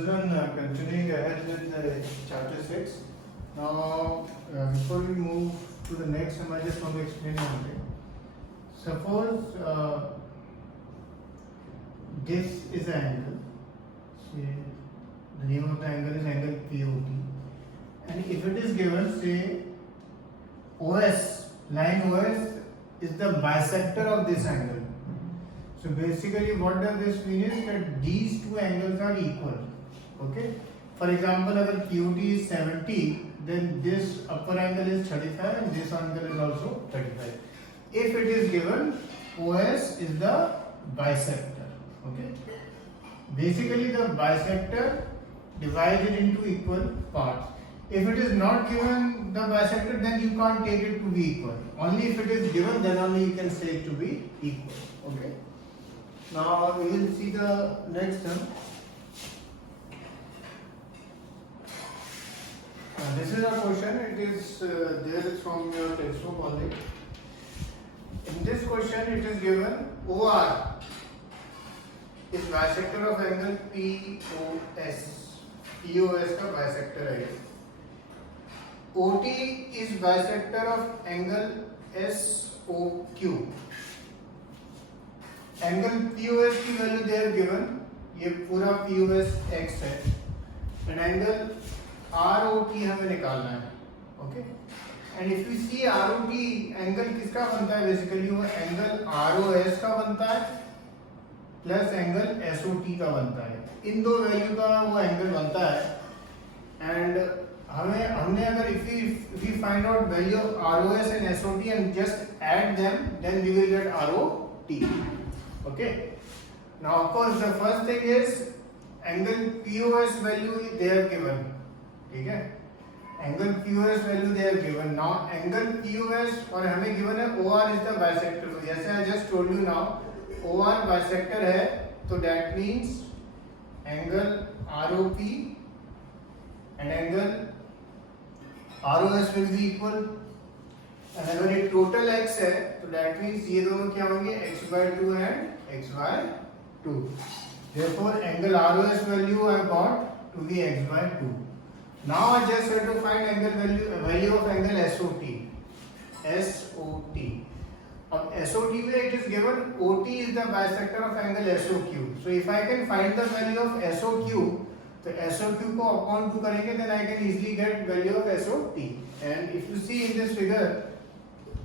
children, continuing ahead with chapter 6. Now, before we move to the next, I just want to explain one thing. Suppose this is an angle. Say the name of the angle is angle POT, and if it is given, say OS, line OS is the bisector of this angle. So basically what does this mean is that these two angles are equal. Okay. For example, if QT is 70, then this upper angle is 35 and this angle is also 35. If it is given, OS is the bisector. Okay. Basically the bisector divides it into equal parts. If it is not given the bisector, then you can't take it to be equal. Only if it is given, then only you can say it to be equal. Okay. Now we will see the next term. This is a question. It is there from your textbook only. In this question, it is given OR is bisector of angle POS. POS का bisector है. OT is bisector of angle SOQ. Angle POS की value they are given, ये पूरा POS x है, and angle ROT हमें निकालना है. Okay. And if you see ROT angle किसका बनता है, बेसिकली वो एंगल ROS का बनता है प्लस एंगल SOT का बनता है. इन दो वैल्यू का वो एंगल बनता है. एंड हमने अगर if we find out value of ROS and SOT and just add them, then we will get ROT. Okay. Now, of course, the first thing is angle POS value they are given. ठीक है? Angle POS value they are given. Now, angle POS और हमें given है OR is the bisector. So, जैसे I just told you now, OR bisector है, तो that means angle ROP and angle ROS will be equal. And अगर ये total x है, तो that means ये दोनों क्या होंगे, x/2 and x/2. Therefore, angle ROS value I got to be x/2. Now I just have to find angle value of angle SOT. SOT. अब SOT में it is given OT is the bisector of angle SOQ. So if I can find the value of SOQ, तो SOQ को upon 2 करेंगे, then I can easily get value of SOT. And if you see in this figure,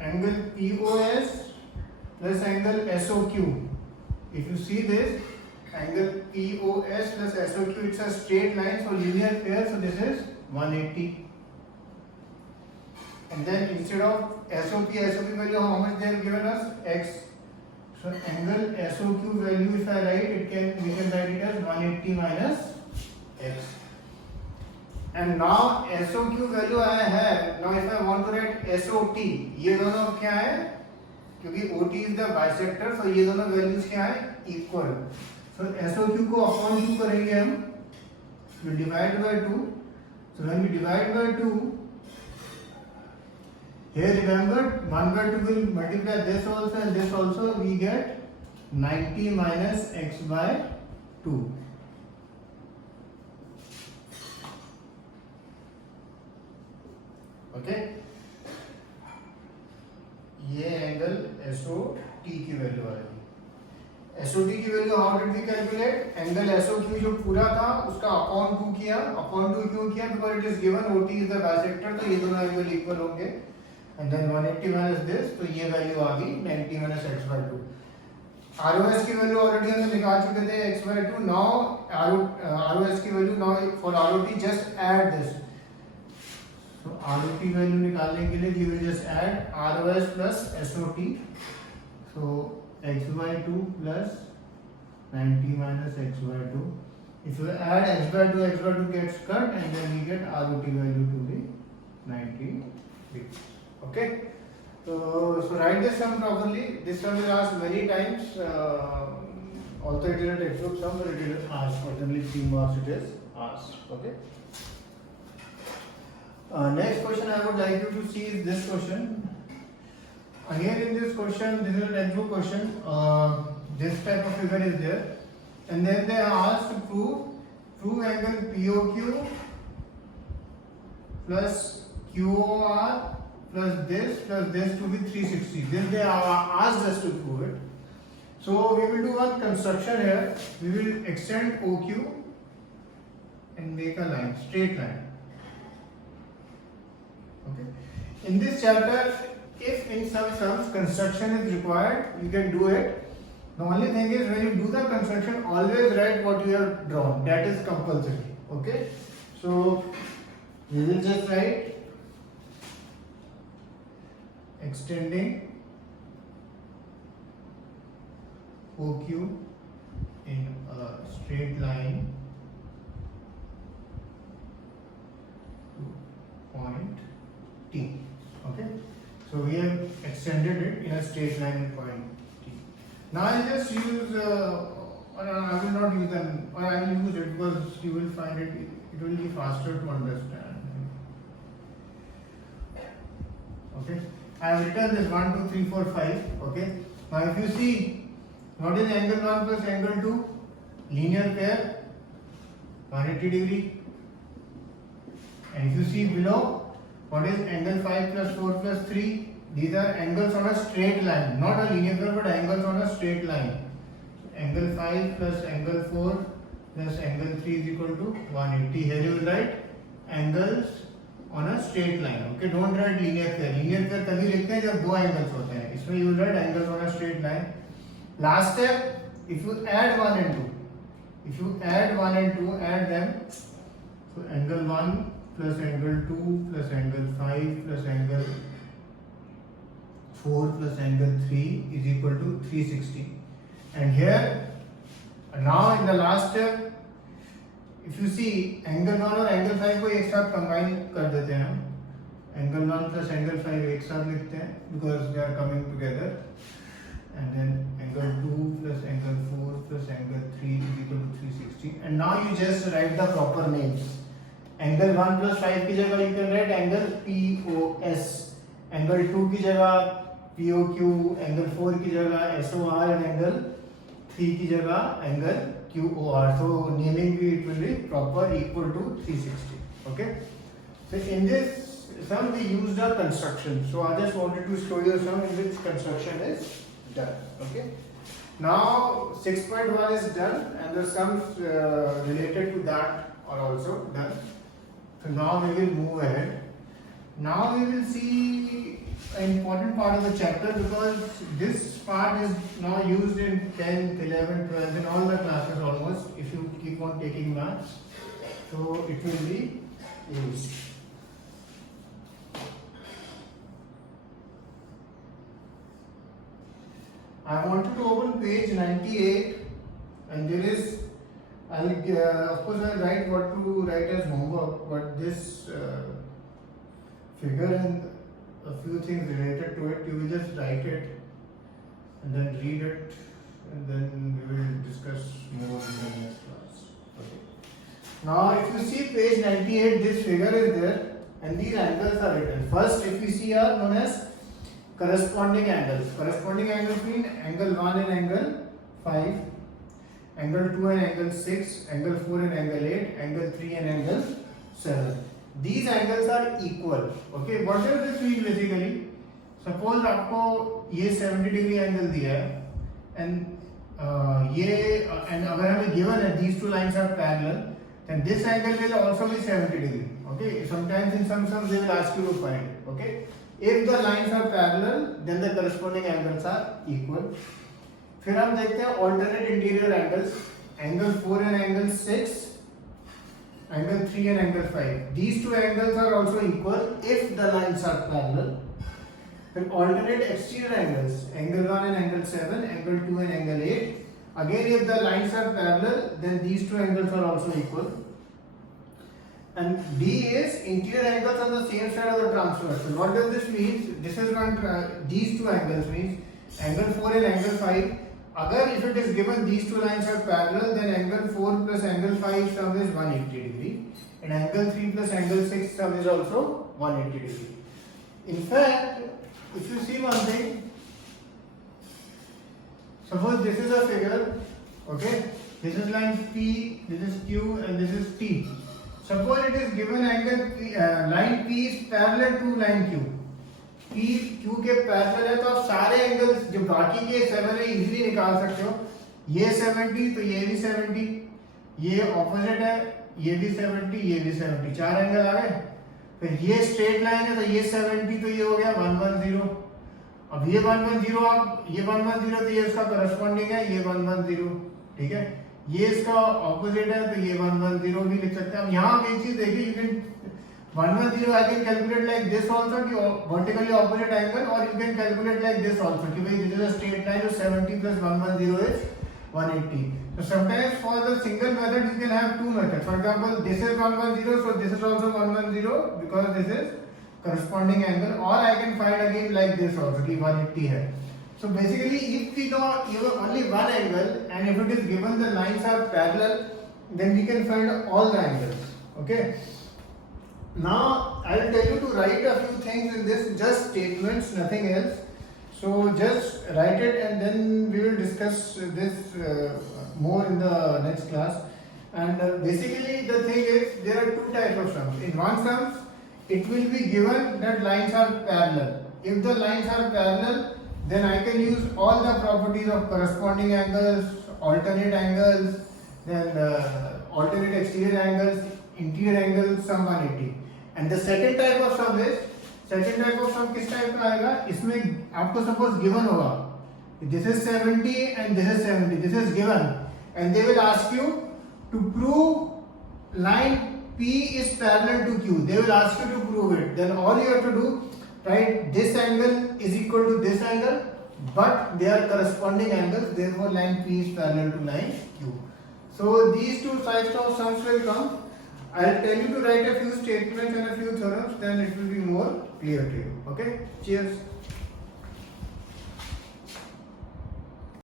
angle POS plus angle SOQ. If you see this, angle POS plus SOQ, it's a straight line, so linear pair, so this is 180. And then instead of SOP value, how much they have given us? X. So angle SOQ value, if I write, we can write it as 180 minus X. And now SOQ value I have. Now if I want to write SOT, ये दोनों क्या है? क्योंकि OT is the bisector, so ये दोनों values क्या है? Equal. So SOQ को upon 2 करेंगे हम. We divide by 2. So when we divide by 2, here remember 1/2 will multiply this also and this also. We get 90 minus x/2. Okay. ये angle SOT की value आएगी. SOT की value how did we calculate? Angle SOQ जो पूरा था उसका upon 2 किया. Upon 2 क्यों किया? Because it is given OT is the bisector, तो ये दोनों एंगल इक्वल होंगे. एंड देन 180 माइनस दिस, तो ये वैल्यू आ गई 90 माइनस x/2. ROS की वैल्यू ऑलरेडी हमने निकाल चुके थे x/2. नाउ ROS की value, now for ROT just add this. तो ROT वैल्यू निकालने के लिए we will just add ROS plus SOT. So x/2 plus 90 minus x/2. If you add x/2 gets cut, and then we get ROT value to be 90 degrees. Okay. So write this sum properly. This sum is asked many times. Also it is a textbook sum, but it is asked. Certainly 3 marks it is asked. Okay. Next question I would like you to see is this question. Here in this question, this is a textbook question. This type of figure is there, and then they are asked to prove prove angle POQ plus QOR plus this to be 360. This they asked us to prove it. So we will do one construction here. We will extend OQ and make a line, straight line. Okay. In this chapter, if in some sums construction is required, you can do it. The only thing is when you do the construction, always write what you have drawn. That is compulsory. Okay. So we will just write extending OQ in a straight line to point T. Okay. So we have extended it in a straight line in point T. Now I will just use, or I will not use them, or I will use it because you will find it will be faster to understand. Okay. I have written this 1, 2, 3, 4, 5. Okay. Now if you see, what is angle 1 plus angle 2? Linear pair, 180 degree. And if you see below, what is angle 5 plus 4 plus 3? These are angles on a straight line, not a linear pair, but angles on a straight line. Angle 5 plus angle 4 plus angle 3 is equal to 180. Here you will write angles on a straight line. Okay, don't write linear pair. Linear pair तभी लिखते हैं जब दो angles होते हैं. इसमें you will write angles on a straight line. Last step, if you add 1 and 2, if you add 1 and 2, add them. So angle 1 plus angle 2 plus angle 5 plus angle 4 plus angle 3 is equal to 360. And here, now in the last step, if you see angle 1 और angle 5 को एक साथ combine कर देते हैं. Angle 1 plus angle 5 एक साथ लिखते हैं because they are coming together. And then angle 2 plus angle 4 plus angle 3 is equal to 360. And now you just write the proper names. Angle 1 plus 5 की जगह you can write angle POS. Angle 2 की जगह POQ. Angle 4 की जगह SOR and angle 3 की जगह angle QOR. So naming it will be proper, equal to 360. Okay. So in this sum we used a construction. So I just wanted to show you some in which construction is done. Okay. Now 6.1 is done and the sums related to that are also done. So now we will move ahead. Now we will see an important part of the chapter because this part is now used in 10th, 11th, 12th, in all the classes almost. If you keep on taking maths, so it will be used. I wanted to open page 98 and there is, of course I'll write what to write as homework, but this figure and a few things related to it, you will just write it and then read it and then we will discuss more in the next class. Okay. Now if you see page 98, this figure is there and these angles are written. First if you see are known as corresponding angles. Corresponding angles mean angle 1 and angle 5, angle 2 and angle 6, angle 4 and angle 8, angle 3 and angle 7. These angles are equal. Okay, what does this mean basically? Suppose आपको ये 70 degree angle दिया है and and अगर हमें given है these two lines are parallel, then this angle will also be 70 degree. Okay, sometimes in some sums they will ask you to find it. Okay, if the lines are parallel, then the corresponding angles are equal. फिर हम देखते हैं alternate interior angles, angle 4 and angle 6. Angle 3 and angle 5. These two angles are also equal if the lines are parallel. Then alternate exterior angles, angle 1 and angle 7, angle 2 and angle 8. Again if the lines are parallel, then these two angles are also equal. And D is interior angles on the same side of the transverse. So what does this mean? This is one, these two angles means angle 4 and angle 5. Agar if it is given these two lines are parallel, then angle 4 plus angle 5 sum is 180 degree and angle 3 plus angle 6 sum is also 180 degree. In fact, if you see one thing, suppose this is a figure, okay, This is line P, this is Q, and this is T. Suppose it is given angle P, line P is parallel to line Q. P Q के parallel है तो आप सारे angles जो बाकी के 7 है easily निकाल सकते हो. ये 70 तो ये भी 70, ये ऑपोजिट है, ये भी 70, ये भी 70, चार एंगल आ गए. फिर ये स्ट्रेट लाइन है तो ये 70 तो ये हो गया 110. अब ये 110 आप ये 110 तो ये इसका करस्पॉन्डिंग है, ये 110, ठीक है. ये इसका ऑपोजिट है तो ये 110 भी लिख सकते हैं. अब यहाँ एक चीज देखिए, you can 110 I can calculate like this also कि vertically opposite angle, or you can calculate like this also कि भाई this is a straight line so 70 plus 110 is 180. So sometimes for the single method you can have two methods. For example, this is 110 so this is also 110 because this is corresponding angle, or I can find again like this also कि 180 है. So basically if we know only one angle and if it is given the lines are parallel, then we can find all the angles. Okay. Now I will tell you to write a few things in this, just statements, nothing else. So just write it and then we will discuss this more in the next class. And basically the thing is there are two types of sums. In one sums it will be given that lines are parallel. If the lines are parallel, then I can use all the properties of corresponding angles, alternate angles, then alternate exterior angles, interior angles, sum 180. And the second type of sum is, second type of sum किस type का आएगा? इसमें आपको suppose given होगा this is 70 and this is 70, this is given, and they will ask you to prove line P is parallel to Q. They will ask you to prove it. Then all you have to do, write this angle is equal to this angle, but they are corresponding angles. Therefore, line P is parallel to line Q. So these two types of sums will come. I'll tell you to write a few statements and a few theorems, then it will be more clear to you. Okay? Cheers.